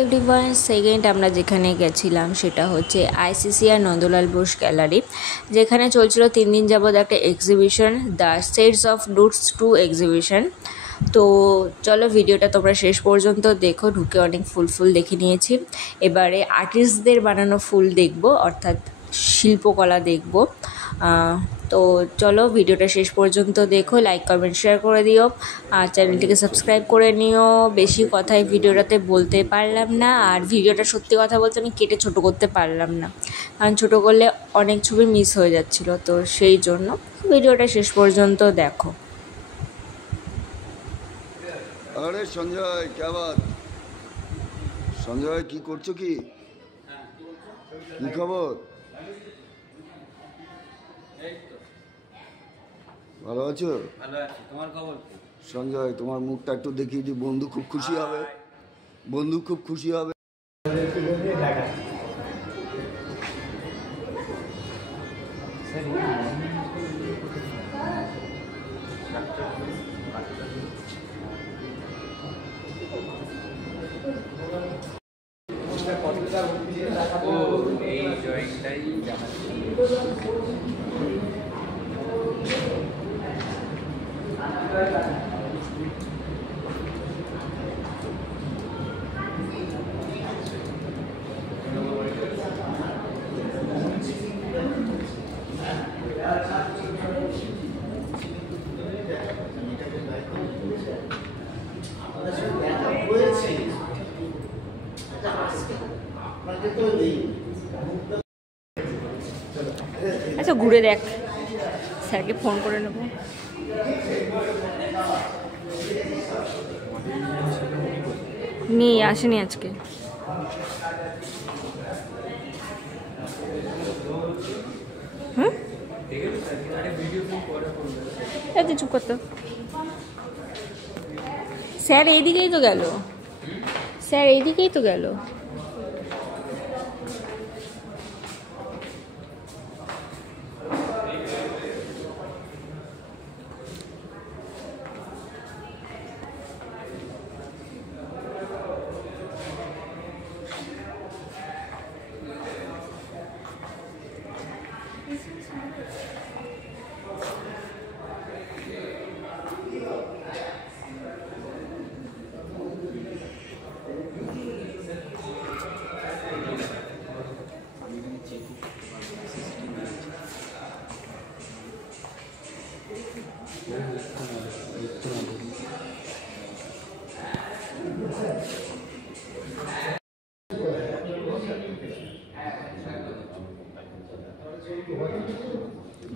Everyone, second আমরা যেখানে গেছিলাম সেটা হচ্ছে আইসিসিআর নন্দলাল বোস গ্যালারি, যেখানে চলছিল 3 দিন যাবৎ একটা exhibition, the shades of roots 2 exhibition. তো চলো ভিডিওটা তোমরা শেষ পর্যন্ত দেখো। ঢুকে অনেক ফুল দেখে নিয়েছি, এবারে আর্টিস্টদের বানানো ফুল দেখব, অর্থাৎ শিল্পকলা দেখব। তো চলো ভিডিওটা শেষ পর্যন্ত দেখো, লাইক কমেন্ট শেয়ার করে দিও আর চ্যানেলটিকে সাবস্ক্রাইব করে নিও। বেশি কথাই ভিডিওটাতে বলতে পারলাম না, আর ভিডিওটা সত্যি কথা বলতে আমি কেটে ছোট করতে পারলাম না, কারণ ছোটো করলে অনেক ছবি মিস হয়ে যাচ্ছিলো। তো সেই জন্য ভিডিওটা শেষ পর্যন্ত দেখো। আরে সঞ্জয়, কে বাত? সঞ্জয়, কি করছো? কি খবর? ভালো আছো? ভালো আছি, তোমার খবর কি? সঞ্জয়, তোমার মুখটা একটু দেখিয়ে দিই, বন্ধু খুব খুশি হবে। বন্ধু খুব খুশি হবে। এই জয়েন্টটাই জানাচ্ছি। আচ্ছা ঘুরে দেখ, স্যারকে ফোন করে নেব। আসেনি আজকে। আচ্ছা চুপ করতো। স্যার এইদিকেই তো গেল, স্যার এইদিকেই তো গেল।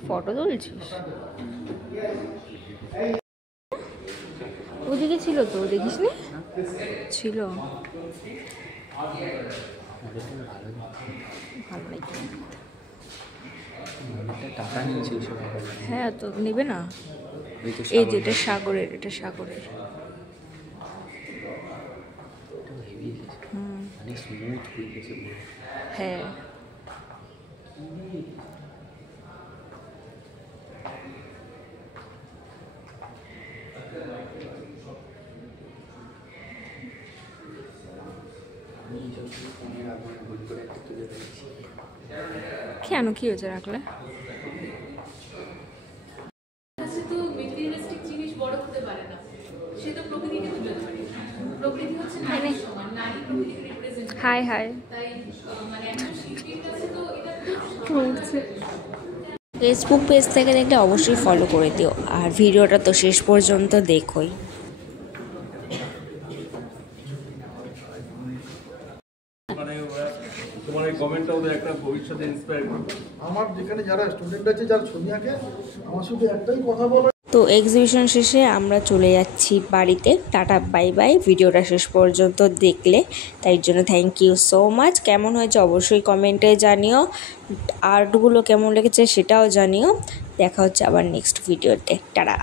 ফটো তুলছিস? ওদিকে ছিল তো, দেখিস নি? ছিল, ভালো লাগছে। টাকা নিয়েছে, হ্যাঁ তো নেবে না। এই যে এটা সাগরের, এটা সাগরের। অনেক স্মুথ হয়ে গেছে। হ্যাঁ কেন, কি হয়েছে রাখলে? হাই হাই, ফেসবুক পেজ থেকে দেখলে অবশ্যই ফলো করে দিও, আর ভিডিওটা তো শেষ পর্যন্ত দেখোই। তোমার এই কমেন্টটা ওদের একটা ভবিষ্যতে ইন্সপায়ার করবে। আমার যেখানে যারা স্টুডেন্ট আছে, যারা ছবি আঁকে, আমার শুধু একটাই কথা বলা। তো এক্সিবিশন শেষে আমরা চলে যাচ্ছি বাড়িতে। Tata bye bye. ভিডিওটা শেষ পর্যন্ত দেখলে তাই জন্য থ্যাংক ইউ সো মাচ। কেমন হয়েছে অবশ্যই কমেন্টে জানিও, আর্টগুলো কেমন লেগেছে সেটাও জানিও। দেখা হচ্ছে আবার নেক্সট ভিডিওতে। টাটা।